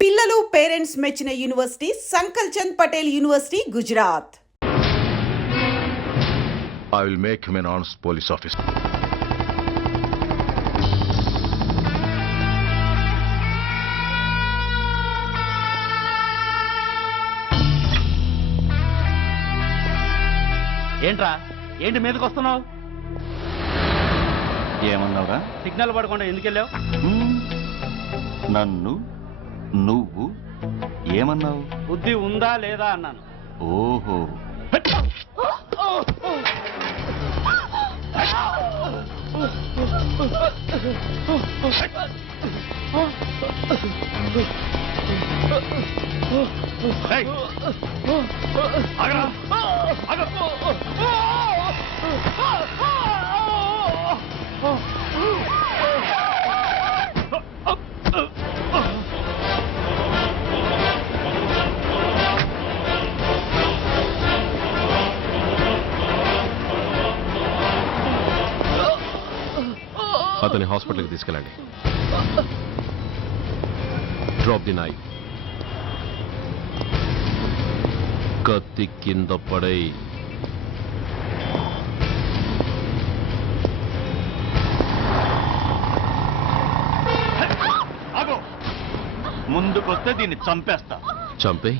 పిల్లలు పేరెంట్స్ మెచ్చిన university Sankalchand Patel university Gujarat. I will make him an honest police officer. ఏంట్రా ఏంటి మీదకి వస్తున్నావు? ఏమన్నావురా? సిగ్నల్ పడకుండా ఎందుకు వెళ్ళావు? నన్ను నువ్వు ఏమన్నావు? బుద్ధి ఉందా లేదా అన్నాను. ఓహో, Hey! ఆగరా! ఆగు! అతని హాస్పిటల్కి తీసుకెళ్ళండి. Drop the knife. కత్తి కింద పడై. ఆగు! ముందుకొస్తే దీన్ని చంపేస్తా. చంపే.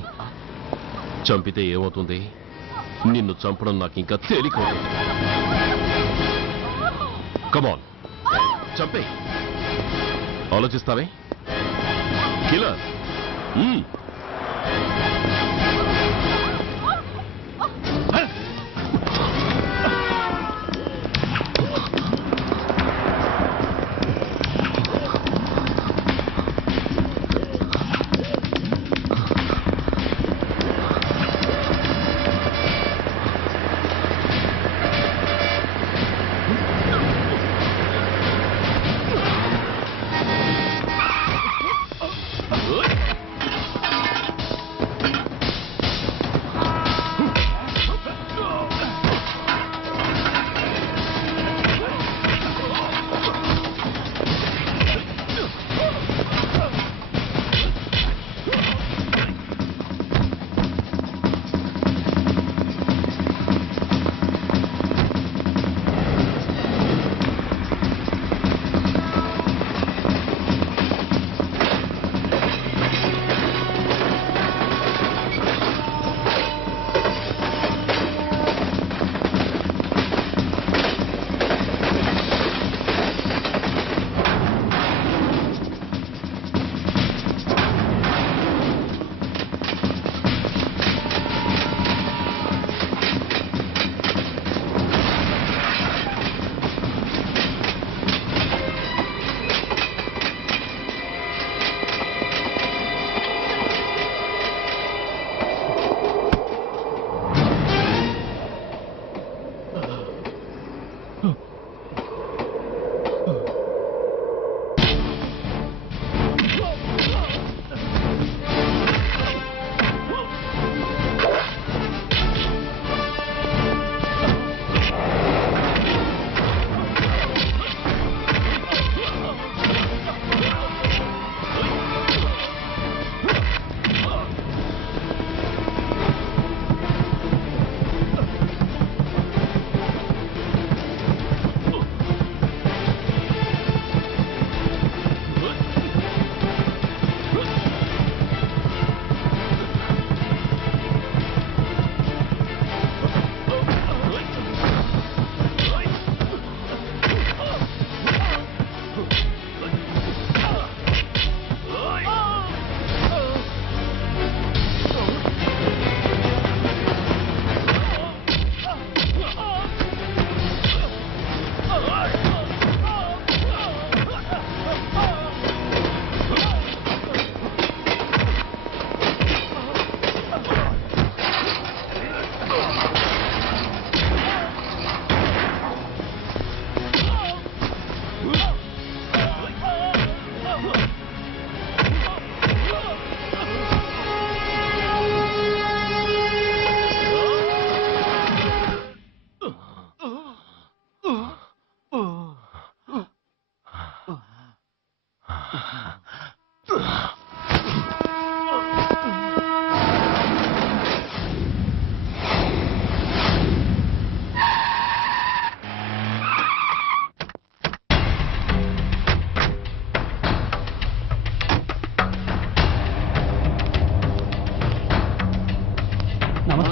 చంపితే ఏమవుతుంది? నిన్ను చంపడం నాకు ఇంకా తేలికవుతుంది. కమాన్, చంపే. ఆలోచిస్తావే కిల్లర్.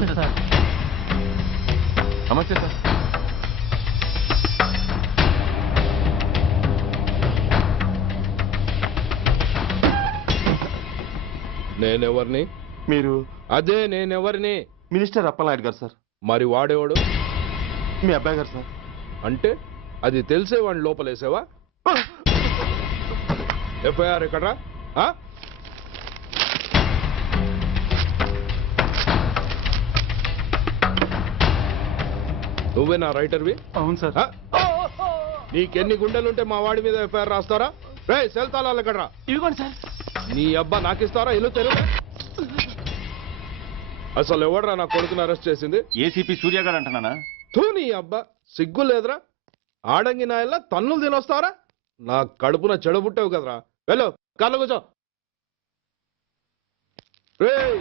నమస్తే సార్. నమస్తే సార్. నేనెవరిని? మీరు అదే నేనెవరిని? మినిస్టర్ అప్పలనాయుడు గారు సార్. మరి వాడేవాడు? మీ అబ్బాయి గారు సార్. అంటే అది తెలిసే వాడిని లోపలేసావా? ఎఫ్ఐఆర్ ఎక్కడ్రా? ఆ? నువ్వే నా రైటర్వి? అవును సార్. ఆ? నీకెన్ని గుండెలుంటే మా వాడి మీద ఎఫ్ఐఆర్ రాస్తారా? రే సెల్ తాళాలు ఎక్కడ్రా? ఇదిగోండి సార్. నీ అబ్బా నాకిస్తారా? ఇల్లు తెరువు. అసలు ఎవడ్రా నా కొడుకుని అరెస్ట్ చేసింది? ఏసీపీ సూర్య గారు అంటున్నానా? తూ నీ అబ్బా సిగ్గు లేదురా? ఆడంగి నాయల్లా తన్నులు తినొస్తారా? నా కడుపున చెడబుట్టావు కదరా. వెళ్ళు కార్లో కూర్చో. రేయ్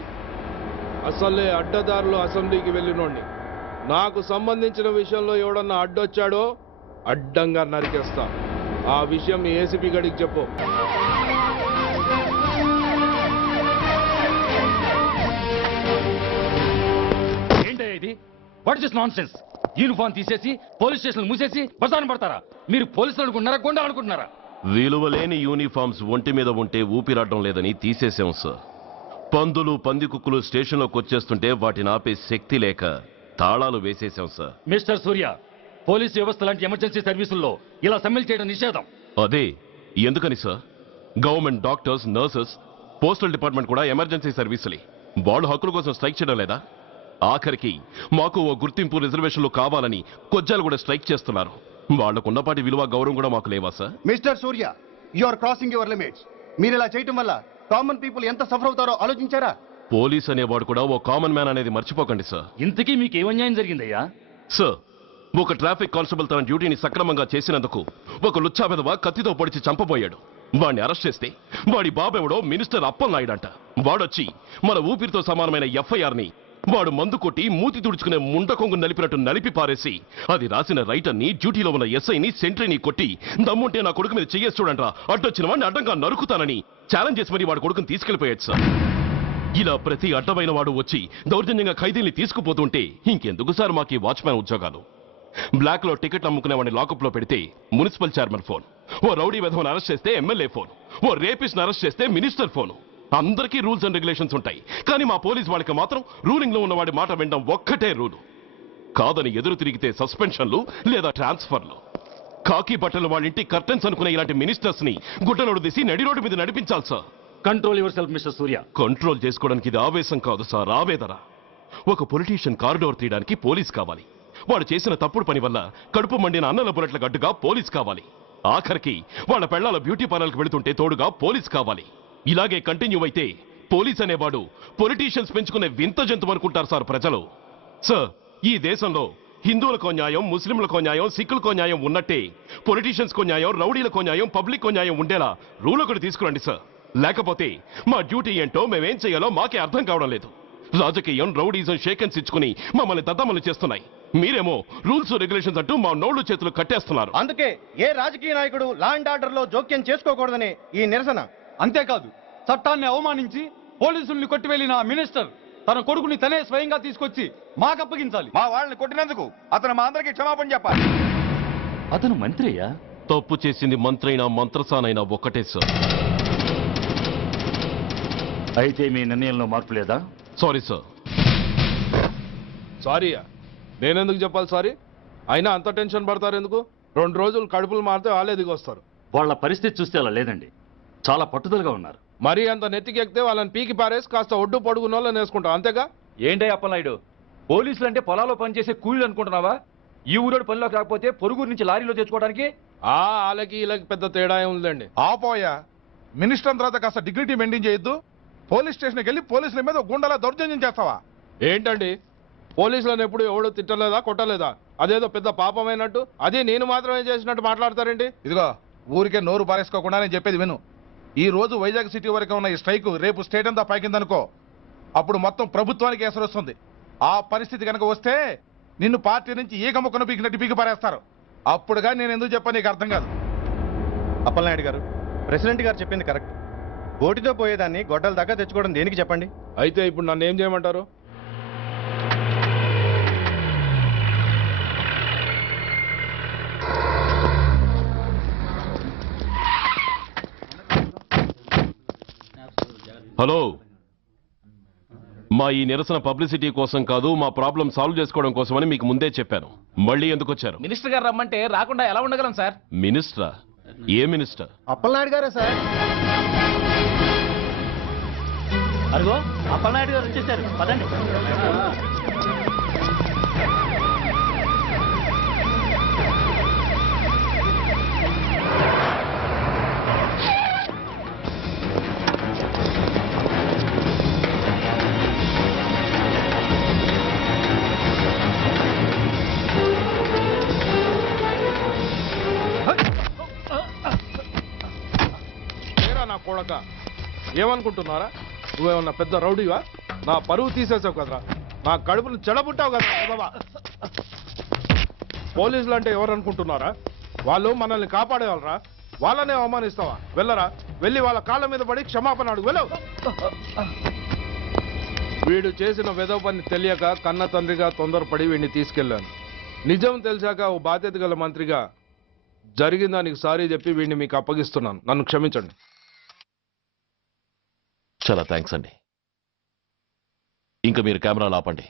అసలే అడ్డదారులు అసెంబ్లీకి వెళ్ళినోడిని. నాకు సంబంధించిన విషయంలో ఎవడన్నా అడ్డొచ్చాడో అడ్డంగా నరికేస్తా. ఆ విషయం మీ ఏసీపీ గడికి చెప్పు. ఏంటయ్యా ఇది? What is non sense? Uniform తీసేసి పోలీస్ స్టేషన్ మూసేసి బసాన పడతారా? మీరు పోలీసులు అనుకుంటున్నారా, గుండా అనుకుంటున్నారా? విలువలేని యూనిఫామ్స్ ఒంటి మీద ఉంటే ఊపిరాడడం లేదని తీసేసాం సార్. పందులు పందికుక్కులు స్టేషన్లోకి వచ్చేస్తుంటే వాటిని ఆపే శక్తి లేక తాళాలు వేసేసాం సార్. మిస్టర్ సూర్య, పోలీస్ వ్యవస్థ లాంటి ఎమర్జెన్సీ సర్వీసుల్లో ఇలా సమ్మెలు చేయడం నిషేధం. అదే ఎందుకని sir? Government doctors, nurses, postal department కూడా ఎమర్జెన్సీ సర్వీసులే. వాళ్ళు హక్కుల కోసం స్ట్రైక్ చేయడం లేదా? ఆఖరికి మాకు ఓ గుర్తింపు రిజర్వేషన్లు కావాలని కొజ్జాలు కూడా స్ట్రైక్ చేస్తున్నారు. వాళ్లకున్నపాటి విలువ గౌరవం కూడా మాకు లేవా sir? Mister Surya, you are crossing your limits. మీరు ఇలా చేయటం వల్ల కామన్ పీపుల్ ఎంత సఫర్ అవుతారో ఆలోచించారా? పోలీస్ అనేవాడు కూడా ఓ కామన్ మ్యాన్ అనేది మర్చిపోకండి సార్. ఇంతకీ మీకు ఏం అన్యాయం జరిగిందయ్యా? సార్, ఒక ట్రాఫిక్ కానిస్టేబుల్ తన డ్యూటీని సక్రమంగా చేసినందుకు ఒక లుచ్చా విధవ కత్తితో పొడిచి చంపబోయాడు. వాడిని అరెస్ట్ చేస్తే వాడి బాబెవడో మినిస్టర్ అప్పలనాయుడంట. వాడొచ్చి మన ఊపిరితో సమానమైన ఎఫ్ఐఆర్ని వాడు మందు కొట్టి మూతి తుడుచుకునే ముండకొంగు నలిపినట్టు నలిపి పారేసి అది రాసిన రైటర్ని, డ్యూటీలో ఉన్న ఎస్ఐని, సెంట్రీని కొట్టి దమ్ముంటే నా కొడుకు మీద చెయ్యేసి చూడంట్రా, అడ్డొచ్చిన వాడిని అడ్డంగా నరుకుతానని ఛాలెంజ్ చేసి మరి వాడి కొడుకుని తీసుకెళ్లిపోయాడు సార్. ఇలా ప్రతి అడ్డమైన వాడు వచ్చి దౌర్జన్యంగా ఖైదీల్ని తీసుకుపోతుంటే ఇంకెందుకు సార్ మాకు ఈ వాచ్మ్యాన్ ఉద్యోగాలు? బ్లాక్ లో టికెట్ అమ్ముకునే వాడిని లాకప్ లో పెడితే మున్సిపల్ చైర్మన్ ఫోన్, ఓ రౌడీ విధవను అరెస్ట్ చేస్తే ఎమ్మెల్యే ఫోన్, ఓ రేపిస్ట్ అరెస్ట్ చేస్తే మినిస్టర్ ఫోన్. అందరికీ రూల్స్ అండ్ రెగ్యులేషన్స్ ఉంటాయి, కానీ మా పోలీస్ వాళ్ళకి మాత్రం రూలింగ్ లో ఉన్న వాడి మాట వినడం ఒక్కటే రూలు. కాదని ఎదురు తిరిగితే సస్పెన్షన్లు లేదా ట్రాన్స్ఫర్లు. కాకి బట్టలు వాళ్ళ ఇంటి కర్టెన్స్ అనుకునే ఇలాంటి మినిస్టర్స్ ని గుడ్డలోడు తీసి నడి రోడ్డు మీద నడిపించాలి sir. Control your self mister Surya. Control చేసుకోవడానికి ఇది ఆవేశం కాదు సార్, ఆవేదన. ఒక పొలిటీషియన్ కారిడోర్ తీయడానికి పోలీస్ కావాలి. వాడు చేసిన తప్పుడు పని వల్ల కడుపు మండిన అన్నల బుల్లెట్ల గడ్డుగా పోలీస్ కావాలి. ఆఖరికి వాళ్ళ పెళ్లాల బ్యూటీ పార్లర్కి వెళుతుంటే తోడుగా పోలీస్ కావాలి. ఇలాగే కంటిన్యూ అయితే పోలీస్ అనేవాడు పొలిటీషియన్స్ పెంచుకునే వింత జంతువు అనుకుంటారు సార్ ప్రజలు. సార్, ఈ దేశంలో హిందువులకో న్యాయం, ముస్లింలకో న్యాయం, సిక్కులకో న్యాయం ఉన్నట్టే పొలిటీషియన్స్కో న్యాయం, రౌడీలకో న్యాయం, పబ్లిక్కో న్యాయం ఉండేలా రూల్ ఒకటి తీసుకురండి సార్. లేకపోతే మా డ్యూటీ ఏంటో మేమేం చేయాలో మాకే అర్థం కావడం లేదు. రాజకీయం, రౌడీజం షేకెన్స్ ఇచ్చుకుని మమ్మల్ని దద్దమలు చేస్తున్నాయి. మీరేమో రూల్స్ రెగ్యులేషన్స్ అంటూ మా నోళ్లు చేతులు కట్టేస్తున్నారు. అందుకే ఏ రాజకీయ నాయకుడు లా అండ్ ఆర్డర్ లో జోక్యం చేసుకోకూడదని ఈ నిరసన. అంతేకాదు, చట్టాన్ని అవమానించి పోలీసుల్ని కొట్టివెళ్లిన మినిస్టర్ తన కొడుకుని తనే స్వయంగా తీసుకొచ్చి మాకు అప్పగించాలి. మా వాళ్ళని కొట్టినందుకు అతను మా అందరికి క్షమాపణ చెప్పాలి. అతను మంత్రి అయ్యా. తప్పు చేసింది మంత్రైనా మంత్రసానైనా ఒక్కటే సార్. అయితే మీ నిర్ణయంలో మార్పు లేదా? Sorry sir. సారీయా? నేనెందుకు చెప్పాలి సారీ? అయినా అంత టెన్షన్ పడతారు ఎందుకు? 2 రోజులు కడుపులు మారితే వాళ్ళే దిగొస్తారు. వాళ్ళ పరిస్థితి చూస్తే అలా లేదండి, చాలా పట్టుదలగా ఉన్నారు. మరీ అంత నెత్తికెక్కితే వాళ్ళని పీకి పారేసి కాస్త ఒడ్డు పొడుగున్న వాళ్ళని వేసుకుంటాం, అంతేగా? ఏంటే అప్పలనాయుడు, పోలీసులు అంటే పొలాల్లో పనిచేసే కూలీలు అనుకుంటున్నావా? ఈ ఊరోడు పనిలోకి రాకపోతే పొరుగురు నుంచి లారీలో తెచ్చుకోవడానికి వాళ్ళకి వీళ్ళకి పెద్ద తేడా ఉందండి. ఆపోయా, మినిస్టర్ తర్వాత కాస్త డిగ్నిటీ మెయింటైన్ చేయొద్దు. పోలీస్ స్టేషన్కి వెళ్ళి పోలీసుల మీద గుండెలా దౌర్జన్యం చేస్తావా? ఏంటండి, పోలీసులను ఎప్పుడు ఎవడు తిట్టలేదా, కొట్టలేదా? అదేదో పెద్ద పాపమైనట్టు, అదే నేను మాత్రమే చేసినట్టు మాట్లాడతారేంటి? ఇదిగో, ఊరికే నోరు పారేసుకోకుండా నేను చెప్పేది విను. ఈ రోజు వైజాగ్ సిటీ వరకు ఉన్న ఈ స్ట్రైక్ రేపు స్టేట్ అంతా పైకిందనుకో, అప్పుడు మొత్తం ప్రభుత్వానికి ఎసరు వస్తుంది. ఆ పరిస్థితి కనుక వస్తే నిన్ను పార్టీ నుంచి ఈగ ముక్కను పీకినట్టు పీకి పారేస్తారు. అప్పుడుగా నేను ఎందుకు చెప్పాను నీకు అర్థం కాదు. అప్పలనాయుడు గారు, ప్రెసిడెంట్ గారు చెప్పింది కరెక్ట్. గోటితో పోయేదాన్ని గొడ్డల దాకా తెచ్చుకోవడం దేనికి చెప్పండి? అయితే ఇప్పుడు నన్ను ఏం చేయమంటారు? హలో, మా ఈ నిరసన పబ్లిసిటీ కోసం కాదు, మా ప్రాబ్లం సాల్వ్ చేసుకోవడం కోసమని మీకు ముందే చెప్పాను. మళ్ళీ ఎందుకు వచ్చారు? మినిస్టర్ గారు రమ్మంటే రాకుండా ఎలా ఉండగలం సార్? మినిస్టరా? ఏ మినిస్టర్? అప్పలనాయుడు గారా సార్? అదిగో అప్పలనాయుడు గారు వచ్చేసారు, పదండి. నా కొడక ఏమనుకుంటున్నారా? నువ్వేమన్నా పెద్ద రౌడీవా? నా పరువు తీసేసావు కదరా, నా కడుపును చెడబుట్టావు కదా. పోలీసులు అంటే ఎవరు అనుకుంటున్నారా? వాళ్ళు మనల్ని కాపాడేవాళ్ళరా? వాళ్ళనే అవమానిస్తావా? వెళ్ళరా, వెళ్ళి వాళ్ళ కాళ్ళ మీద పడి క్షమాపణ అడుగు, వెళ్ళవు. వీడు చేసిన వెధవ పని తెలియక కన్న తండ్రిగా తొందరపడి వీడిని తీసుకెళ్లాను. నిజం తెలిసాక ఓ బాధ్యత గల మంత్రిగా జరిగిన దానికి సారీ చెప్పి వీడిని మీకు అప్పగిస్తున్నాను. నన్ను క్షమించండి. చాలా థ్యాంక్స్ అండి. ఇంకా మీరు కెమెరాలు ఆపండి.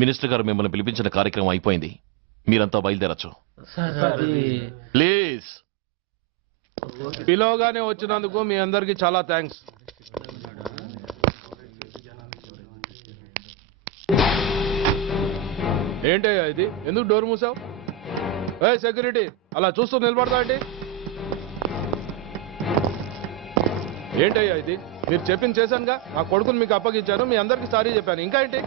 మినిస్టర్ గారు మిమ్మల్ని పిలిపించిన కార్యక్రమం అయిపోయింది. మీరంతా బయలుదేరచ్చు ప్లీజ్. పిలవగానే వచ్చినందుకు మీ అందరికీ చాలా థ్యాంక్స్. ఏంటయ్యా ఇది? ఎందుకు డోర్ మూసావు? ఏ సెక్యూరిటీ, అలా చూస్తూ నిలబడతా ఏంటి? ఏంటయ్యా ఇది? మీరు చెప్పింది చేశానుగా, నా కొడుకుని మీకు అప్పగించాను, మీ అందరికీ సారీ చెప్పాను, ఇంకా ఏంటి?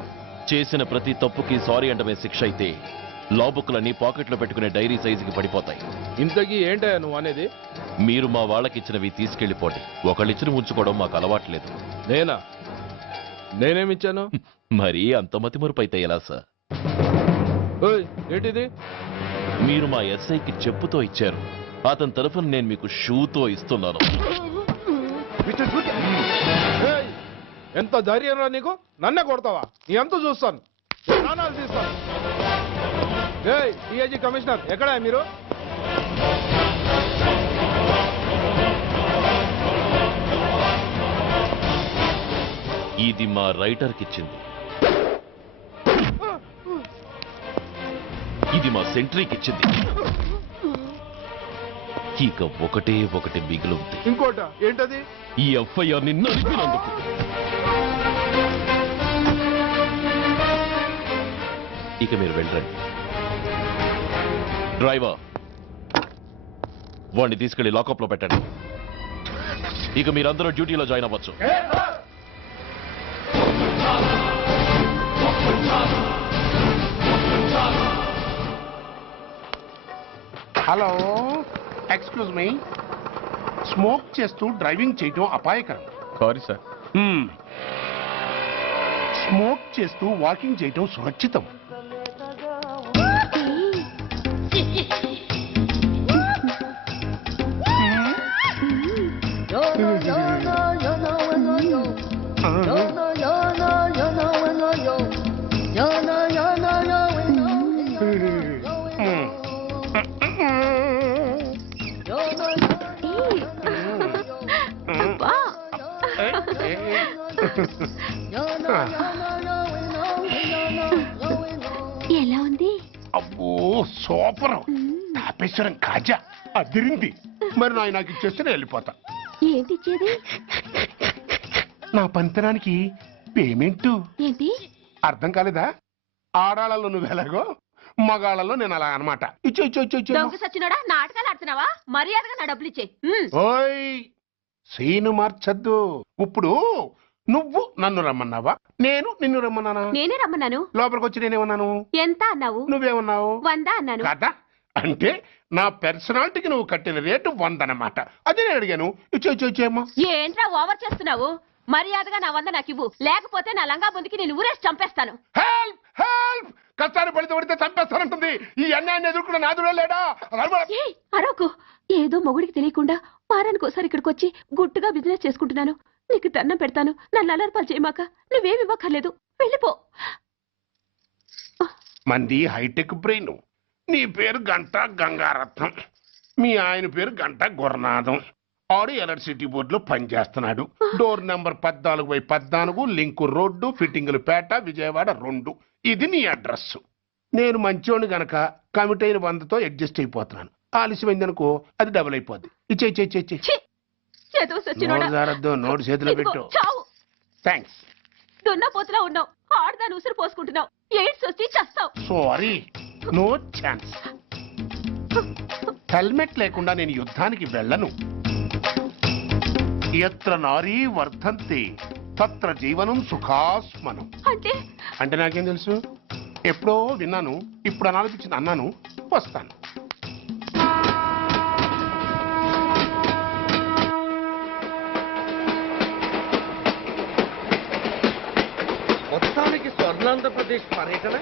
చేసిన ప్రతి తప్పుకి సారీ అంటమే శిక్ష అయితే లా బుక్లన్నీ పాకెట్లో పెట్టుకునే డైరీ సైజుకి పడిపోతాయి. ఇంతకీ ఏంటయ్యా నువ్వు అనేది? మీరు మా వాళ్ళకిచ్చినవి తీసుకెళ్లిపోండి. ఒకళ్ళిచ్చిన ఉంచుకోవడం మాకు అలవాట్లేదు. నేనా? నేనేమిచ్చాను? మరి అంత మతిమరుపు అయితే ఎలా సార్? ఓయ్, ఏంటిది? మీరు మా ఎస్ఐకి చెప్పుతో ఇచ్చారు, అతని తరఫున నేను మీకు షూతో ఇస్తున్నాను. ఏయ్, ఎంత ధైర్యం రా నీకు? నన్నే కొడతావా? నీ అంత చూస్తాను, ప్రాణాలు తీస్తాను. ఏయ్, డిఐజీ కమిషనర్ ఎక్కడా మీరు? ఇది మా రైటర్కి ఇచ్చింది, ఇది మా సెంట్రీకి ఇచ్చింది. ఇక ఒకటి మిగిలింది. ఇంకోట ఏంటది? ఈ ఎఫ్ఐఆర్ ని నడిపినందుకు. ఇక మీరు వెళ్ళండి. డ్రైవర్, వాడిని తీసుకెళ్లి లాకప్ లో పెట్టండి. ఇక మీరందరూ డ్యూటీలో జాయిన్ అవ్వచ్చు. Hello, excuse me. స్మోక్ చేస్తూ డ్రైవింగ్ చేయటం అపాయకరం. Sorry sir. స్మోక్ చేస్తూ వాకింగ్ చేయటం సురక్షితం. ఎలా ఉంది? అబ్బో సూపర్. తాపేశ్వరం కాజా అదిరింది. మరి నాకు ఇచ్చేస్తే నేను వెళ్ళిపోతా. ఏంటి ఇచ్చేది? నా పంతనానికి పేమెంట్. ఏంటి అర్థం కాలేదా? ఆడాళ్ళలో నువ్వు ఎలాగో, మగాళ్ళలో నేను అలా అనమాట. ఇచ్చు ఇచ్చు ఇచ్చు ఇచ్చు. దొంగ సచ్చినోడా, నాటకాలు ఆడుతున్నావా? మర్యాదగా నా డబ్బులు ఇచ్చే. ఓయ్, సీను మార్చద్దు. ఇప్పుడు నువ్వు నన్ను రమ్మన్నావా, నేను నిన్ను రమ్మన్నానా? నేనే రమ్మన్నాను. లోపలికి వచ్చి నేనేమన్నాను? ఎంత అన్నావు? నువ్వేమన్నావు? 100 అన్నాను. కదా, అంటే నా పర్సనాలిటీకి నువ్వు కట్టిన రేటు 100 అన్నమాట. అదే నేను అడిగాను. ఇచ్చు ఇచ్చు ఇచ్చేమ్మా. ఏంట్రా ఓవర్ చేస్తున్నావు? మర్యాదగా నా 100 నాకు ఇవ్వు, లేకపోతే నా లంగా బొందికి నేను ఊరేసి చంపేస్తాను. Help help. కష్టాన్ని పడితే చంపేస్తానంటుంది. ఈ అన్యాయాన్ని ఎదుర్కొన్న నాదుడే లేడా? ఏయ్, అరవకు. ఏదో మొగుడికి తెలియకుండా వారానికి ఒకసారి ఇక్కడికి వచ్చి గుట్టుగా బిజినెస్ చేసుకుంటున్నాను. నీకు దండం పెడతాను, నన్ను అలర్పాలు చేయమాక. నువ్వేమి ఇవ్వక్కర్లేదు, వెళ్ళిపో. మంది హైటెక్ బ్రెయిన్. నీ పేరు గంట గంగారత్నం, మీ ఆయన పేరు గంట గురనాథం. ఆడు ఎలక్ట్రిసిటీ బోర్డులో పనిచేస్తున్నాడు. డోర్ నెంబర్ 14/14, లింకు రోడ్డు, ఫిట్టింగులు పేట, విజయవాడ 2. ఇది నీ అడ్రస్. నేను మంచోడు గనక కమిట్ అయిన 100తో అడ్జస్ట్ అయిపోతున్నాను. ఆలస్యమైందనుకో అది డబుల్ అయిపోద్ది. ఇచ్చే నోటు చేతిలో పెట్టు. థ్యాంక్స్. దున్నపోతులా ఉన్నావు, ఆడదాని ఉసురు పోసుకుంటున్నావు, ఎయిడ్స్ వచ్చి చస్తావు. Sorry, no chance. హెల్మెట్ లేకుండా నేను యుద్ధానికి వెళ్ళను. ఎత్ర నారీ వర్ధంతి తత్ర జీవనం సుఖాస్మనం. అంటే నాకేం తెలుసు? ఎప్పుడో విన్నాను, ఇప్పుడు అనాలనిపించింది అన్నాను. వస్తాను. మొత్తానికి స్వర్ణాంధ్రప్రదేశ్ పర్యటన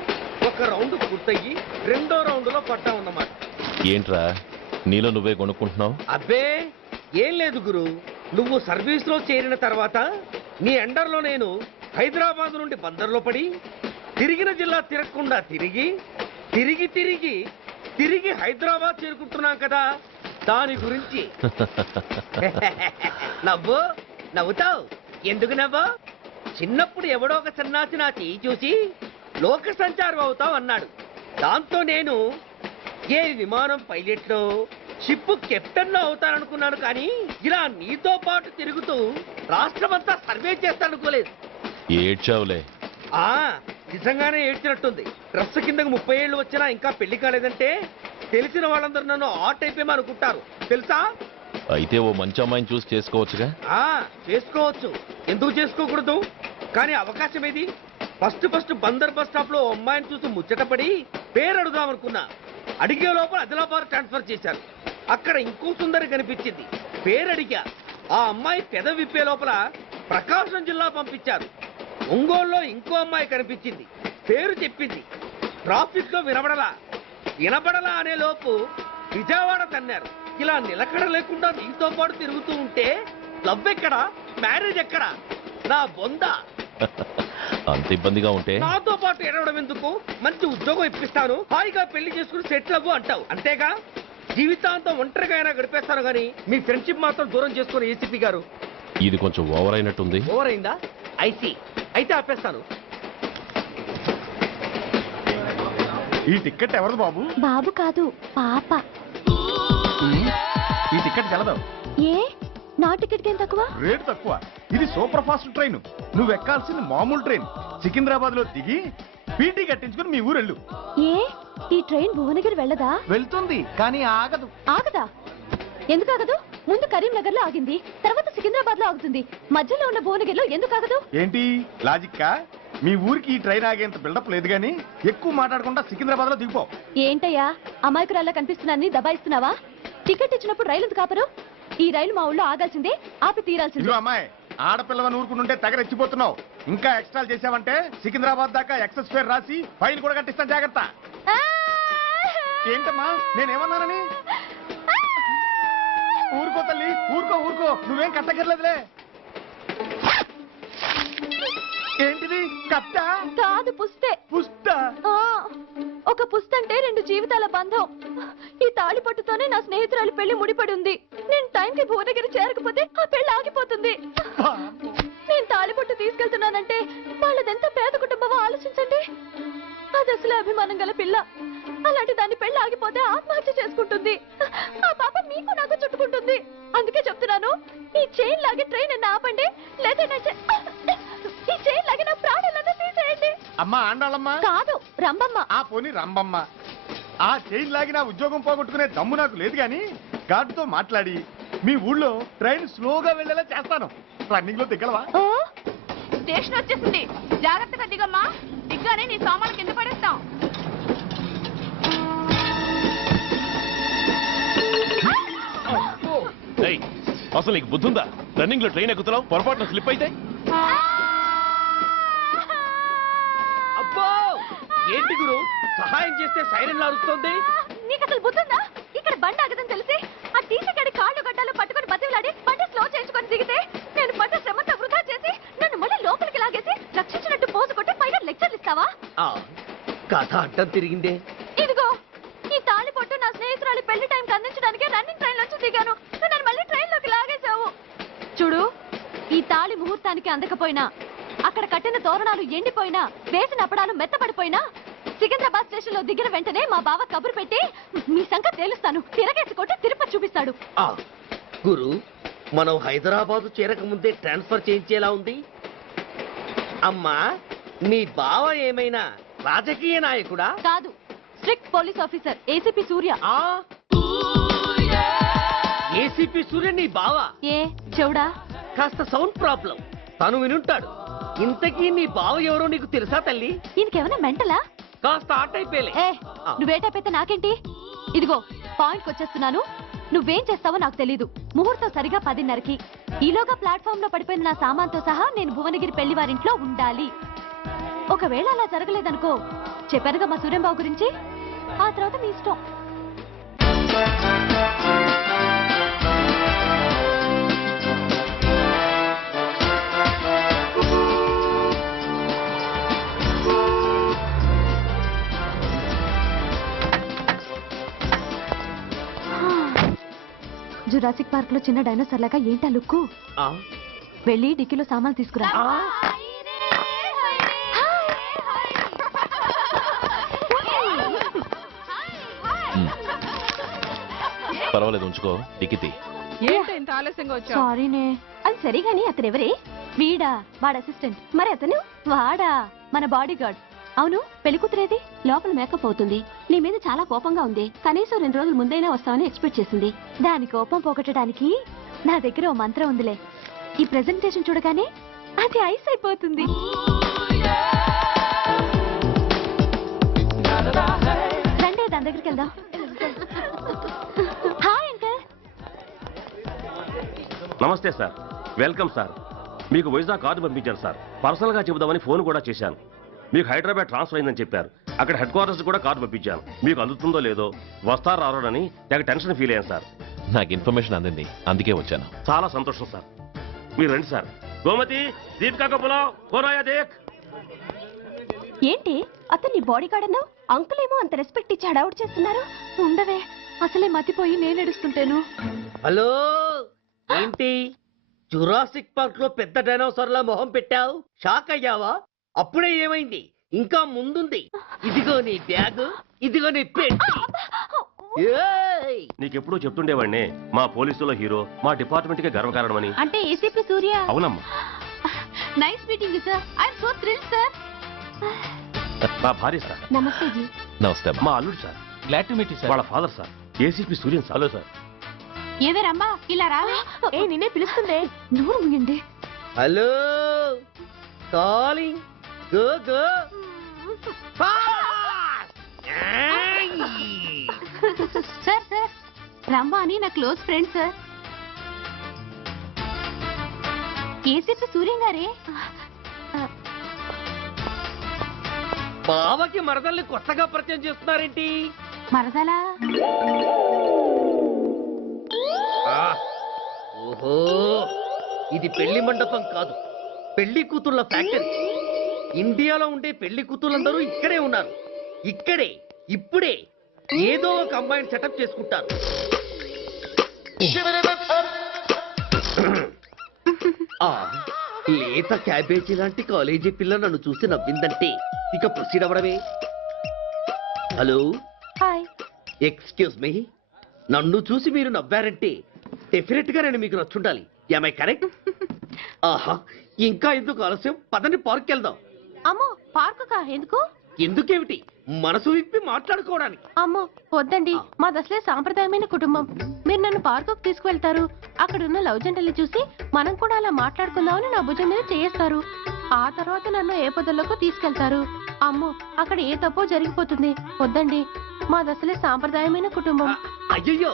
ఒక రౌండ్ పూర్తయ్యి 2వ రౌండ్లో పడ్డా ఉన్నమాట. ఏంట్రా నీలో నువ్వే కొనుక్కుంటున్నావు? అబ్బే ఏం లేదు గురు, నువ్వు సర్వీస్ లో చేరిన తర్వాత నీ అండర్లో నేను హైదరాబాద్ నుండి బందర్లో పడి తిరిగిన జిల్లా తిరగకుండా తిరిగి తిరిగి తిరిగి తిరిగి హైదరాబాద్ చేరుకుంటున్నాం కదా, దాని గురించి. నవ్వుతావు ఎందుకు నవ్వు? చిన్నప్పుడు ఎవడో ఒక సన్నాసి నా చెయ్యి చూసి లోక సంచారం అవుతావు అన్నాడు. దాంతో నేను ఏ విమానం పైలట్లో షిప్ కెప్టెన్ అవుతాననుకున్నాను, కానీ ఇలా నీతో పాటు తిరుగుతూ రాష్ట్రమంతా సర్వే చేస్తానుకోలేదు. ఏడ్చావులే. నిజంగానే ఏడ్చినట్టుంది. డ్రెస్ కిందకు 30 ఏళ్ళు వచ్చినా ఇంకా పెళ్లి కాలేదంటే తెలిసిన వాళ్ళందరూ నన్ను ఆ టైపేమో అనుకుంటారు తెలుసా. అయితే ఓ మంచి అమ్మాయిని చూసి చేసుకోవచ్చుగా. చేసుకోవచ్చు, ఎందుకు చేసుకోకూడదు? కానీ అవకాశం ఏది? ఫస్ట్ బందర్ బస్ స్టాప్ లో అమ్మాయిని చూసి ముచ్చటపడి పేరు అడుగుదాం అనుకున్నా. అడిగే లోపల ఆదిలాబాద్ ట్రాన్స్ఫర్ చేశారు. అక్కడ ఇంకో సుందరి కనిపించింది, పేరు అడిగా. ఆ అమ్మాయి పెద విప్పే లోపల ప్రకాశం జిల్లా పంపించారు. ఒంగోలులో ఇంకో అమ్మాయి కనిపించింది, పేరు చెప్పింది. ట్రాఫిక్ లో వినబడలా అనే లోపు విజయవాడ తన్నారు. ఇలా నిలకడ లేకుండా నీతో పాటు తిరుగుతూ ఉంటే లవ్ ఎక్కడా, మ్యారేజ్ ఎక్కడా? నా బొంద. అంత ఇబ్బందిగా ఉంటే నాతో పాటు ఎడవడం ఎందుకు? మంచి ఉద్యోగం ఇప్పిస్తాను, హాయిగా పెళ్లి చేసుకుని సెటిల్ అవ్వు అంటావు అంతేగా. జీవితాంతం ఒంటరిగా అయినా గడిపేస్తాను, కానీ మీ ఫ్రెండ్షిప్ మాత్రం దూరం చేసుకుని ఏసీపీ గారు. ఇది కొంచెం ఓవర్ అయినట్టుంది. ఓవర్ అయిందా? ఐసీ అయితే ఆపేస్తాను. ఈ టికెట్ ఎవరిది బాబు? బాబు కాదు, పాప. ఈ టికెట్ కలదు. ఏ నా టికెట్ ఏం తక్కువ? రేటు తక్కువ. ఇది సూపర్ ఫాస్ట్ ట్రైన్. నువ్వు ఎక్కాల్సింది మామూలు ట్రైన్. సికింద్రాబాద్ లో దిగి పీటీ కట్టించుకుని మీ ఊరెళ్ళు. ఏ ఈ ట్రైన్ భువనగిరి వెళ్ళదా? వెళ్తుంది, కానీ ఆగదు. ఆగదా? ఎందుకు ఆగదు? ముందు కరీంనగర్ లో ఆగింది, తర్వాత సికింద్రాబాద్ లో ఆగుతుంది. మధ్యలో ఉన్న భువనగిరిలో ఎందుకు ఆగదు? ఏంటి లాజిక్కా? మీ ఊరికి ఈ ట్రైన్ ఆగేంత బిల్డప్ లేదు, గానీ ఎక్కువ మాట్లాడకుండా సికింద్రాబాద్ లో దిగిపో. ఏంటయ్యా అమాయకురాల్లా కనిపిస్తున్నానని దబాయిస్తున్నావా? టికెట్ ఇచ్చినప్పుడు రైలు ఎందుకు ఆపరు? ఈ రైలు మా ఊళ్ళో ఆగాల్సిందే, ఆపి తీరాల్సిందే. ఇదిగో అమ్మాయి, ఆడపిల్లవని ఊరుకుంటుంటే తెగరెచ్చిపోతున్నావు. ఇంకా ఎక్స్ట్రాలు చేసావంటే సికింద్రాబాద్ దాకా ఎక్సెస్ ఫేర్ రాసి ఫైన్ కూడా కట్టిస్తాను, జాగ్రత్త. ఏంటమ్మా నేనేమన్నానని? ఊరుకో తల్లి, ఊరుకో, నువ్వేం కట్టగర్లేదులే. ఏంటిది? కట్ట కాదు, పుస్తే. పుష్ట? ఒక పుస్తంటే 2 జీవితాల బంధం. ఈ తాళి పట్టుతోనే నా స్నేహితురాలి పెళ్లి ముడిపడి ఉంది. నేను టైంకి భువనగిరి చేరకపోతే ఆ పెళ్లి ఆగిపోతుంది. నేను తాళిపట్టు తీసుకెళ్తున్నానంటే వాళ్ళదెంత పేద కుటుంబమో ఆలోచించండి. అది అసలు అభిమానం గల పిల్ల. అలాంటి దాని పెళ్లి ఆగిపోతే ఆత్మహత్య చేసుకుంటుంది. ఆ పాప మీకు నాకు చుట్టుకుంటుంది. అందుకే చెప్తున్నాను, ఈ చైన్ లాగే ట్రైన్ అన్న ఆపండి, లేదా ఈ చైన్ లాగే నా ప్రాణాలను తీసేయండి. అమ్మా ఆండాళ్ళమ్మ కాదు, రంబమ్మ. ఆ పోని రంబమ్మ. ఆ చైన్ లాగి నా ఉద్యోగం పోగొట్టుకునే దమ్ము నాకు లేదు, గాని గార్డుతో మాట్లాడి మీ ఊళ్ళో ట్రైన్ స్లోగా వెళ్ళేలా చేస్తాను. రన్నింగ్ లో దిగలవా? స్టేషన్ వచ్చేసింది, జాగ్రత్తగా దిగమ్మా. దిగ్గానే నీ సామాన్లు కింద పడేస్తాం. అసలు నీకు బుద్ధుందా? రన్నింగ్ లో ట్రైన్ ఎక్కుతున్నావు, పొరపాటున స్లిప్ అయితే? అబ్బో ఏంటి గురు, సహాయం చేస్తే సైరన్ లారుస్తుంది. నీకు అసలు బుద్ధుందా? ఇక్కడ బండి ఆగదని తెలిసి ఆ టీసీ గడి కాళ్ళు గడ్డాలు పట్టుకొని బతిలాడి బండి స్లో చేయించుకొని దిగితే నేను పడ్డ శ్రమంతా వృధా చేసి నన్ను మళ్ళీ లోపలికి లాగేసి రక్షించినట్టు పోజు కొట్టి పైగా లెక్చర్లు ఇస్తావా? కథ అడ్డం తిరిగిందే. ఇదిగో ఈ తాళి పొట్టు నా స్నేహితురాలి పెళ్లి టైంకి అందించడానికి రన్నింగ్ ట్రైన్ నుంచి దిగాను. నన్ను మళ్ళీ ట్రైన్ లోకి లాగేసి టైంకి అందకపోయినా, అక్కడ కట్టిన తోరణాలు ఎండిపోయినా, వేసిన అప్పడాలు మెత్తపడిపోయినా, సికింద్రాబాద్ స్టేషన్ లో దిగిన వెంటనే మా బావ కబురు పెట్టి మీ సంగతి తేలుస్తాను, తిరగేసి కొట్టి తిరుపతి చూపిస్తాడు. గురు, మనం హైదరాబాద్ చేరక ముందే ట్రాన్స్ఫర్ చేయించేలా ఉంది. అమ్మా, నీ బావ ఏమైనా రాజకీయ నాయకుడా? కాదు, స్ట్రిక్ట్ పోలీస్ ఆఫీసర్, ఏసీపీ సూర్య. ఏసీపీ సూర్య నీ బావ? ఏ చెవుడా? కాస్త సౌండ్ ప్రాబ్లం, తను వినుంటాడు. ఇంతకీ నీ బావ ఎవరో నీకు తెలుసా తల్లి? ఈయనకేమైనా మెంటలా? కాస్త ఆటైపోయలే. ఏ నువ్వేటైపోతే నాకేంటి? ఇదిగో పాయింట్కి వచ్చేస్తున్నాను. నువ్వేం చేస్తావో నాకు తెలీదు. ముహూర్తం సరిగా 10:30కి. ఈలోగా ప్లాట్ఫామ్ లో పడిపోయిన నా సామాన్తో సహా నేను భువనగిరి పెళ్లి వారింట్లో ఉండాలి. ఒకవేళ అలా జరగలేదనుకో, చెప్పానుగా మా సూర్యంబాబు గురించి, ఆ తర్వాత మీ ఇష్టం. జురాసిక్ పార్క్ లో చిన్న డైనోసార్ లాగా ఏంటా లుక్కు? వెళ్ళి డిక్కీలో సామాన్లు తీసుకురా. పర్వాలేదు, ఉంచుకో. టికితి ఏంటి ఆలస్యంగా వచ్చావు? సారీనే. అది సరిగాని అతను ఎవరే? వీడా, వాడు అసిస్టెంట్. మరి అతను? వాడా, మన బాడీ గార్డ్. అవును, పెళ్లి కూతురేది? లోపల మేకప్ అవుతుంది. నీ మీద చాలా కోపంగా ఉంది. కనీసం 2 రోజుల ముందైనా వస్తామని ఎక్స్పెక్ట్ చేసింది. దాని కోపం పోగొట్టడానికి నా దగ్గర ఓ మంత్రం ఉందిలే. ఈ ప్రెజెంటేషన్ చూడగానే అది ఐస్ అయిపోతుంది. రండి, దాని దగ్గరికి వెళ్దాం. Hi uncle. నమస్తే సార్, వెల్కమ్ సార్. మీకు వైజాగ్ కార్డు పంపించాను సార్. పర్సనల్ గా చెబుదామని ఫోన్ కూడా చేశాను. మీకు హైదరాబాద్ ట్రాన్స్ఫర్ అయిందని చెప్పారు. అక్కడ హెడ్ క్వార్టర్స్ కూడా కార్డు పంపించాను. మీకు అందుతుందో లేదో, వస్తారో రారోనని తెగ టెన్షన్ ఫీల్ అయ్యాను సార్. నాకు ఇన్ఫర్మేషన్ అందింది, అందుకే వచ్చాను. చాలా సంతోషం సార్. మీరు రండి సార్. గోమతి, దీపికా కపులావ్, కోరాయా దేక్. ఏంటి అతను నీ బాడీ గార్డ్ అన్నావు? అంకుల్ ఏమో అంత రెస్పెక్ట్ ఇచ్చి హడావుడు చేస్తున్నారు. ఉండవే, అసలే మతిపోయి నేను ఎడుస్తుంటాను. హలో, ఏంటి జురాసిక్ పార్క్ లో పెద్ద డైనోసార్ లా మొహం పెట్టావు? షాక్ అయ్యావా? అప్పుడే ఏమైంది? ఇంకా ముందుంది. ఇదిగో నీ బ్యాగ్, ఇదిగో నీ పెట్టి. నీకెప్పుడు చెప్తుండేవాడిని, మా పోలీసులో హీరో, మా డిపార్ట్మెంట్ కే గర్వకారణమని. అంటే ఏసీపీ సూర్య? అవునమ్మా. Nice meeting sir. I am so thrilled sir. మా భార్య సార్. నమస్తే జీ. నమస్తే. మా అల్లుడు sir. Glad to meet you sir. వాళ్ళ father sir, ACP Suryan sir. Hello sir. ఏవేరమ్మా ఇలా రావే? ఏ నిన్నే పిలుస్తుందే. నువ్వు ముయండి. Hello, calling. Go go. Sir sir, రమ్మ అని నా close friend sir. ACP Suryam గారే. బావకి మరదల్ని కొత్తగా పరిచయం చేస్తున్నారేంటి? మరదలా? ఓహో, ఇది పెళ్లి మండపం కాదు, పెళ్లి కూతుళ్ళ ఫ్యాక్టరీ. ఇండియాలో ఉండే పెళ్లి కూతుళ్ళందరూ ఇక్కడే ఉన్నారు. ఇక్కడే ఇప్పుడే ఏదో ఒక అమ్మాయిని సెటప్ చేసుకుంటారు. లేత క్యాబేజీ లాంటి కాలేజీ పిల్ల నన్ను చూసి నవ్విందంటే ఇక ప్రొసీడ్ అవ్వడమే. Hello, hi. ఎక్స్క్యూజ్ మీ, నన్ను చూసి మీరు నవ్వారంటే డెఫినెట్ గా నేను మీకు నచ్చుండాలి. Am I correct? ఆహా, ఇంకా ఎందుకు ఆలస్యం? పదండి, పార్క్ వెళ్దాం. అమ్మో, పార్కుకా? ఎందుకు? ఎందుకేమిటి, మనసు విప్పి మాట్లాడుకోవడానికి. అమ్మో వద్దండి, మాది అసలే సాంప్రదాయమైన కుటుంబం. మీరు నన్ను పార్కుకు తీసుకువెళ్తారు, అక్కడున్న లవ్ జంటల్ని చూసి మనం కూడా అలా మాట్లాడుకుందామని నా భుజం మీద చేస్తారు. ఆ తర్వాత నన్ను ఏ పొదల్లోకి తీసుకెళ్తారు. అమ్మో, అక్కడ ఏ తప్పో జరిగిపోతుంది. వద్దండి, మాది అసలే సాంప్రదాయమైన కుటుంబం. అయ్యయ్యో,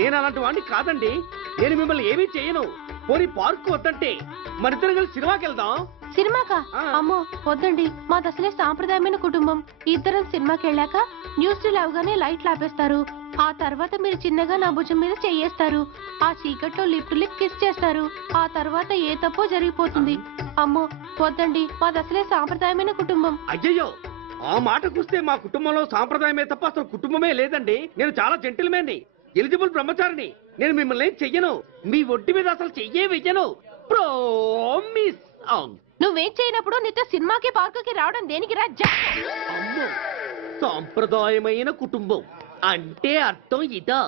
నేను అలాంటి వాడిని కాదండి. నేను మిమ్మల్ని ఏమీ చేయను. పోనీ పార్క్ వద్దంటే మరిద్దరం కలిసి సినిమాకి వెళ్దాం. సినిమాకా? అమ్మో వద్దండి, మాది అసలే సాంప్రదాయమైన కుటుంబం. ఇద్దరం సినిమాకి వెళ్ళాక న్యూస్ అవగానే లైట్లు ఆపేస్తారు. ఆ తర్వాత మీరు చిన్నగా నా భుజం మీద చెయ్యేస్తారు. ఆ చీకట్లో లిప్ టు లిప్ కిస్ చేస్తారు. ఆ తర్వాత ఏ తప్పో జరిగిపోతుంది. అమ్మో వద్దండి, మాది అసలే సాంప్రదాయమైన కుటుంబం. అయ్యయ్యో, ఆ మాటకొస్తే మా కుటుంబంలో సాంప్రదాయమే తప్ప అసలు కుటుంబమే లేదండి. నేను చాలా జెంటిల్మెన్ని, ఎలిజిబుల్ బ్రహ్మచారిని. నేను మిమ్మల్ని ఏం చెయ్యను. మీ ఒంటి మీద అసలు చెయ్యే వెయ్యను. ప్రామిస్. అవును. నువ్వు వెయిట్ చేయనప్పుడు నీతో సినిమాకి పార్కుకి రావడం దేనికి రా అమ్మో సాంప్రదాయమైన కుటుంబం అంటే అర్థం ఇదా?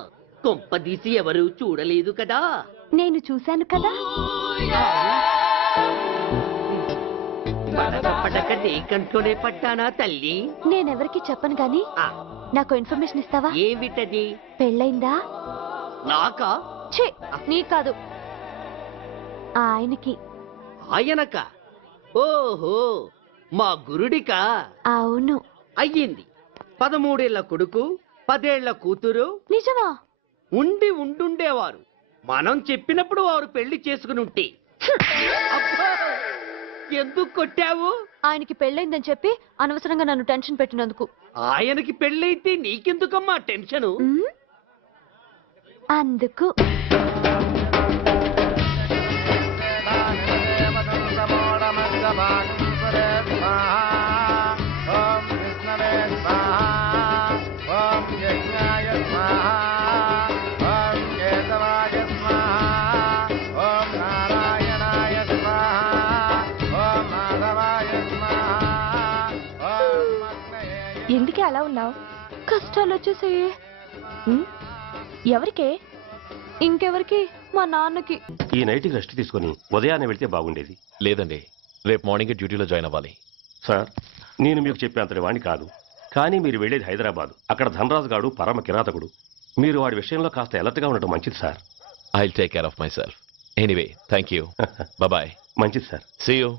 కొంపదీసి ఎవరు చూడలేదు కదా? నేను చూశాను కదా. పడక నీ కంట్లోనే పట్టానా తల్లి? నేనెవరికి చెప్పను గాని ఆ, నాకు ఇన్ఫర్మేషన్ ఇస్తావా? ఏమిటది? పెళ్ళైందా? నాకా? ఛీ, నీ కాదు ఆయనకి. ఆయనక? ఓహో మా గురుడికా? అవును. అయ్యింది. 13 ఏళ్ల కొడుకు, 10 ఏళ్ల కూతురు నిజమా? ఉండుండేవారు. మనం చెప్పినప్పుడు వారు పెళ్లి చేసుకుని ఉంటే. అబ్బా! ఎందుకు కొట్టావు? ఆయనకి పెళ్ళైందని చెప్పి అనవసరంగా నన్ను టెన్షన్ పెట్టినందుకు. ఆయనకి పెళ్ళైతే నీకెందుకమ్మా టెన్షను? ఉమ్, అందుకు. ఎందుకే అలా ఉన్నావు? కష్టాలు వచ్చేసాయి. ఎవరికే? ఇంకెవరికి? మా నాన్నకి. ఈ నైట్కి రెస్ట్ తీసుకొని ఉదయాన్నే వెళ్తే బాగుండేది. లేదండి, రేపు మార్నింగ్ డ్యూటీలో జాయిన్ అవ్వాలి. సార్, నేను మీకు చెప్పేంతటి వాణ్ణి కాదు. కానీ మీరు వెళ్ళేది హైదరాబాద్. అక్కడ ధనరాజు గాడు పరమ కిరాతకుడు. మీరు వాడి విషయంలో కాస్త అలర్ట్గా ఉండటం మంచిది sir. I will take care of myself. Anyway, thank you. Bye. మంచిది sir. See you.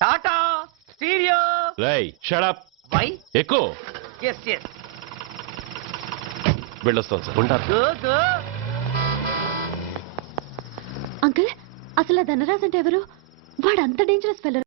Tata stereo. రేయ్, షట్ అప్. వై? ఎక్కువ ఎస్ ఎస్. వెళ్ళొస్తాను సార్. ఉంటారు. Go go. అంకుల్, అసలు ఆ ధనరాజ్ అంటే ఎవరు? వాడు అంత డేంజరస్ ఫెలో.